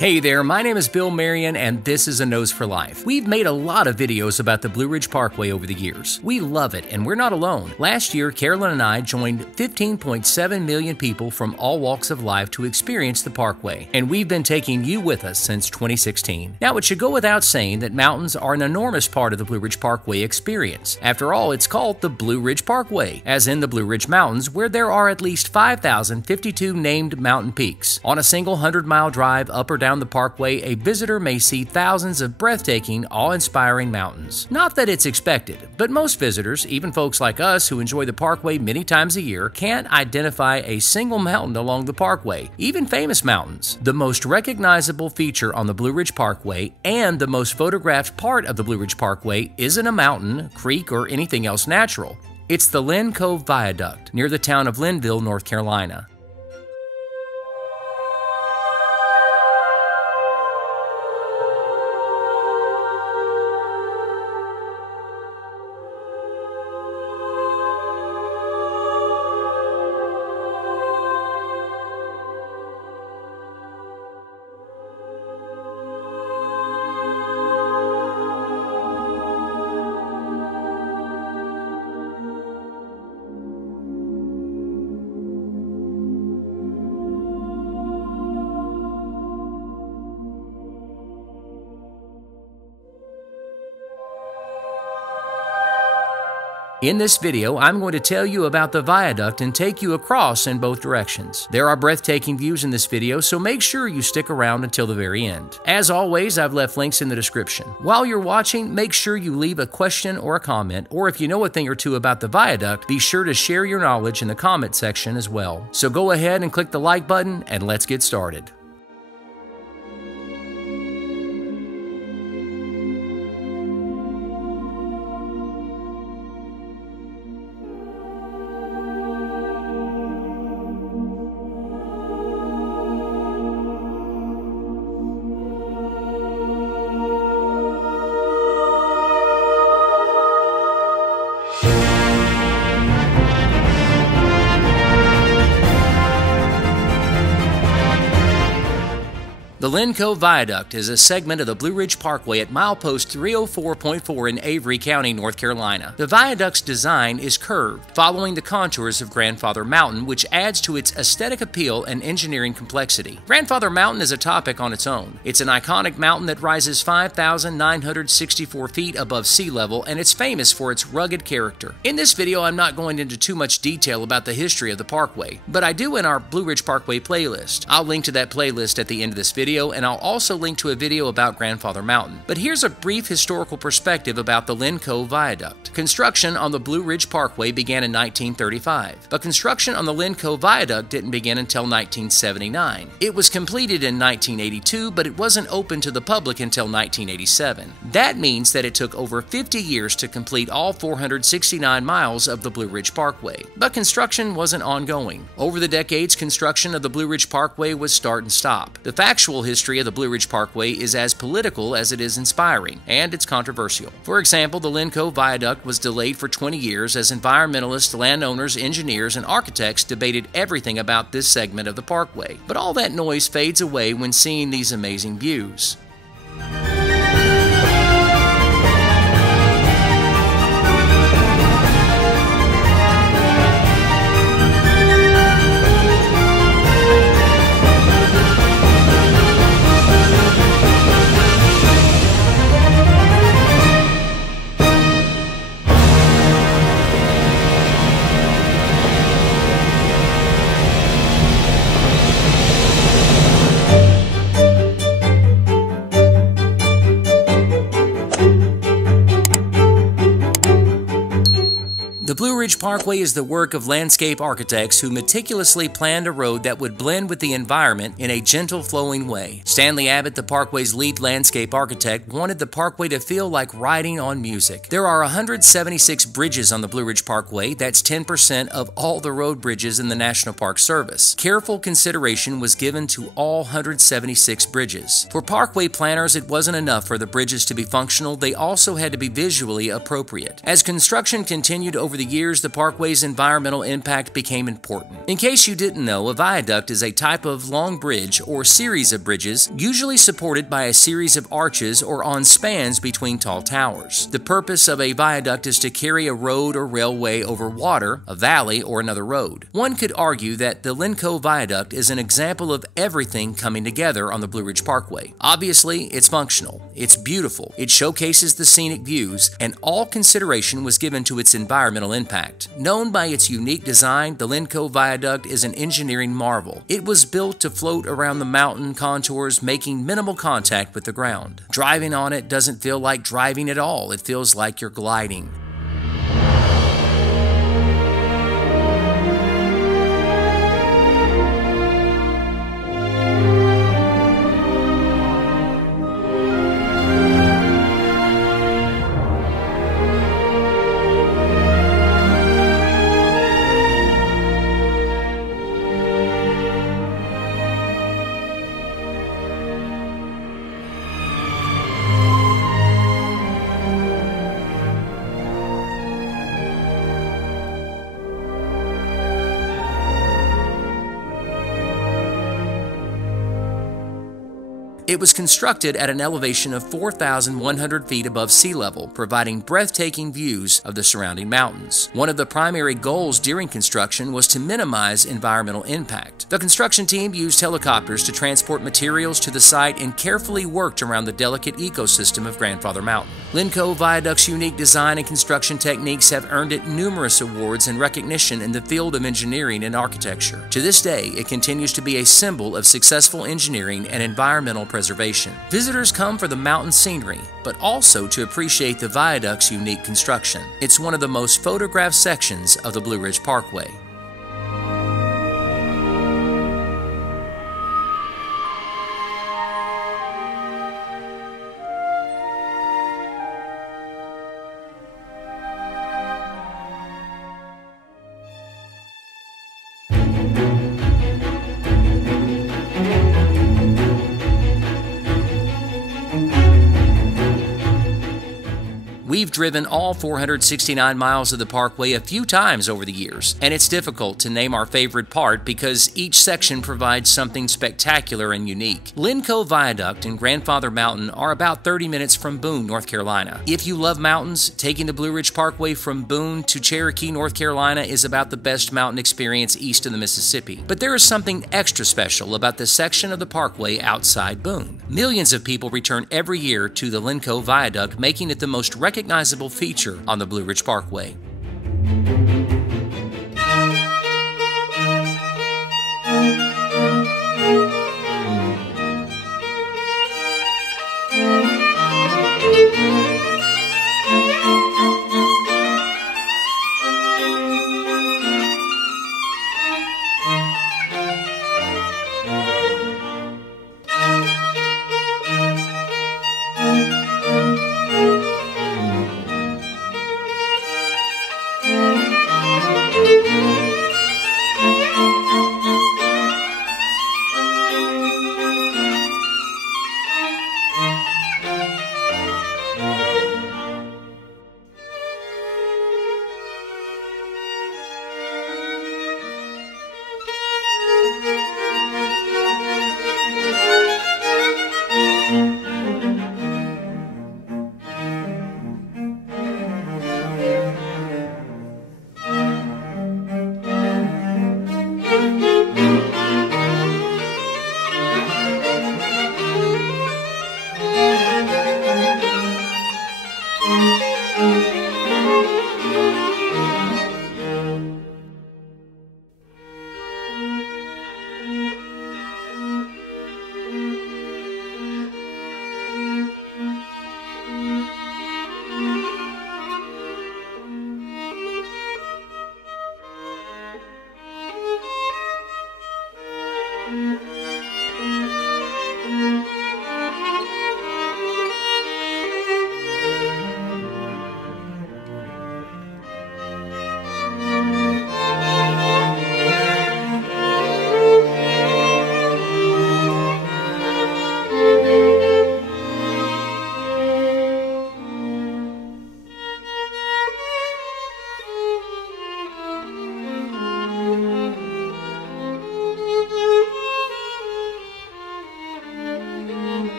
Hey there, my name is Bill Marion and this is A Nose for Life. We've made a lot of videos about the Blue Ridge Parkway over the years. We love it and we're not alone. Last year, Carolyn and I joined 15.7 million people from all walks of life to experience the Parkway, and we've been taking you with us since 2016. Now, it should go without saying that mountains are an enormous part of the Blue Ridge Parkway experience. After all, it's called the Blue Ridge Parkway, as in the Blue Ridge Mountains, where there are at least 5,052 named mountain peaks. On a single 100-mile drive up or down the Parkway, a visitor may see thousands of breathtaking, awe-inspiring mountains. Not that it's expected, but most visitors, even folks like us who enjoy the Parkway many times a year, can't identify a single mountain along the Parkway, even famous mountains. The most recognizable feature on the Blue Ridge Parkway and the most photographed part of the Blue Ridge Parkway isn't a mountain, creek, or anything else natural. It's the Linn Cove Viaduct near the town of Linville, North Carolina. In this video, I'm going to tell you about the viaduct and take you across in both directions. There are breathtaking views in this video, so make sure you stick around until the very end. As always, I've left links in the description. While you're watching, make sure you leave a question or a comment, or if you know a thing or two about the viaduct, be sure to share your knowledge in the comment section as well. So go ahead and click the like button, and let's get started. The Linn Cove Viaduct is a segment of the Blue Ridge Parkway at milepost 304.4 in Avery County, North Carolina. The viaduct's design is curved, following the contours of Grandfather Mountain, which adds to its aesthetic appeal and engineering complexity. Grandfather Mountain is a topic on its own. It's an iconic mountain that rises 5,964 feet above sea level, and it's famous for its rugged character. In this video, I'm not going into too much detail about the history of the Parkway, but I do in our Blue Ridge Parkway playlist. I'll link to that playlist at the end of this video, and I'll also link to a video about Grandfather Mountain. But here's a brief historical perspective about the Linn Cove Viaduct. Construction on the Blue Ridge Parkway began in 1935, but construction on the Linn Cove Viaduct didn't begin until 1979. It was completed in 1982, but it wasn't open to the public until 1987. That means that it took over 50 years to complete all 469 miles of the Blue Ridge Parkway. But construction wasn't ongoing. Over the decades, construction of the Blue Ridge Parkway was start and stop. The factual history of the Blue Ridge Parkway is as political as it is inspiring, and it's controversial. For example, the Linn Cove Viaduct was delayed for 20 years as environmentalists, landowners, engineers, and architects debated everything about this segment of the Parkway. But all that noise fades away when seeing these amazing views. The Blue Ridge Parkway is the work of landscape architects who meticulously planned a road that would blend with the environment in a gentle, flowing way. Stanley Abbott, the Parkway's lead landscape architect, wanted the Parkway to feel like riding on music. There are 176 bridges on the Blue Ridge Parkway. That's 10% of all the road bridges in the National Park Service. Careful consideration was given to all 176 bridges. For Parkway planners, it wasn't enough for the bridges to be functional. They also had to be visually appropriate. As construction continued over the years, the parkway's environmental impact became important. In case you didn't know, a viaduct is a type of long bridge or series of bridges, usually supported by a series of arches or on spans between tall towers. The purpose of a viaduct is to carry a road or railway over water, a valley, or another road. One could argue that the Linn Cove Viaduct is an example of everything coming together on the Blue Ridge Parkway. Obviously, it's functional, it's beautiful, it showcases the scenic views, and all consideration was given to its environmental impact. Known by its unique design, the Linn Cove Viaduct is an engineering marvel. It was built to float around the mountain contours, making minimal contact with the ground. Driving on it doesn't feel like driving at all, it feels like you're gliding. It was constructed at an elevation of 4,100 feet above sea level, providing breathtaking views of the surrounding mountains. One of the primary goals during construction was to minimize environmental impact. The construction team used helicopters to transport materials to the site and carefully worked around the delicate ecosystem of Grandfather Mountain. Linn Cove Viaduct's unique design and construction techniques have earned it numerous awards and recognition in the field of engineering and architecture. To this day, it continues to be a symbol of successful engineering and environmental preservation. Visitors come for the mountain scenery, but also to appreciate the viaduct's unique construction. It's one of the most photographed sections of the Blue Ridge Parkway. We've driven all 469 miles of the parkway a few times over the years, and it's difficult to name our favorite part because each section provides something spectacular and unique. Linn Cove Viaduct and Grandfather Mountain are about 30 minutes from Boone, North Carolina. If you love mountains, taking the Blue Ridge Parkway from Boone to Cherokee, North Carolina is about the best mountain experience east of the Mississippi. But there is something extra special about the section of the parkway outside Boone. Millions of people return every year to the Linn Cove Viaduct, making it the most recognizable feature on the Blue Ridge Parkway.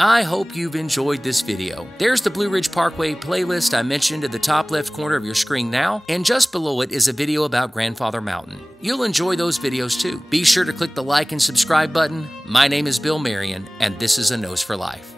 I hope you've enjoyed this video. There's the Blue Ridge Parkway playlist I mentioned at the top left corner of your screen now, and just below it is a video about Grandfather Mountain. You'll enjoy those videos too. Be sure to click the like and subscribe button. My name is Bill Marion, and this is A Nose for Life.